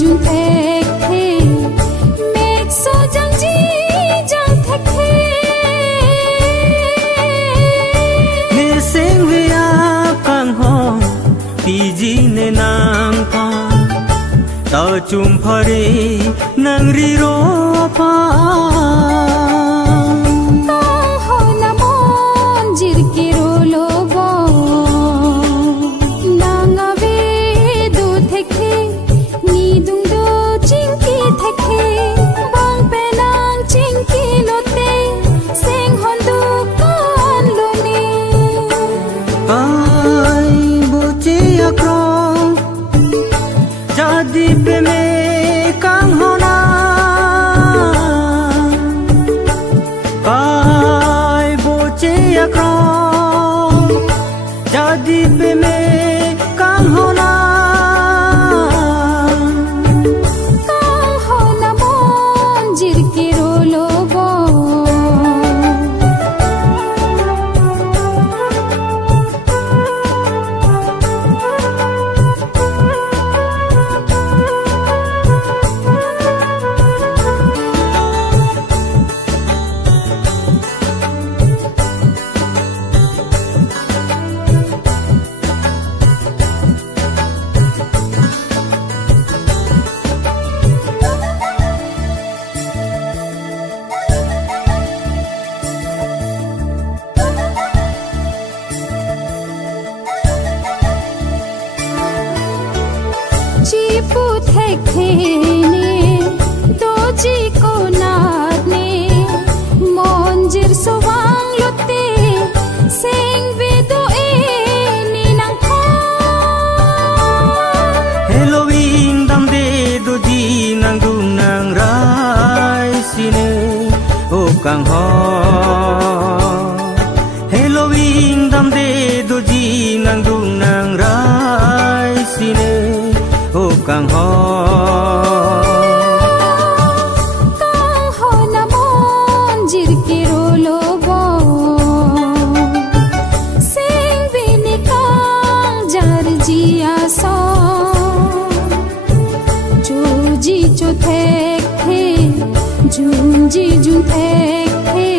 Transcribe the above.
jun thek the mek so jang ji jang thek the ne seng via kang hong ti ji ne nang pa ta chum phare nang ri ro pa tang ho na mon jir ki ro lo bo nang ave do thek the ni dung do ching ki thek the bang pe nang ching ki lo te seng hon du kon lo ni ai bu chi akro jadi pe me kang hona ai bu chi akro jadi pe me kang hona tang ho na mon jir ki ro lo bo ji pu thek the ne do ji ko naat ne mon jir so wang lo te seng ve do e ni nang kha Halloween dam de do ji nang dung nang rai sine o kang ho Halloween dam de do ji nang dung nang rai sine o kang ho tang ho na mon jir ki ro lo bo seng ve ni kang jar ji a so jo ji jo thek the jun ji jun thek the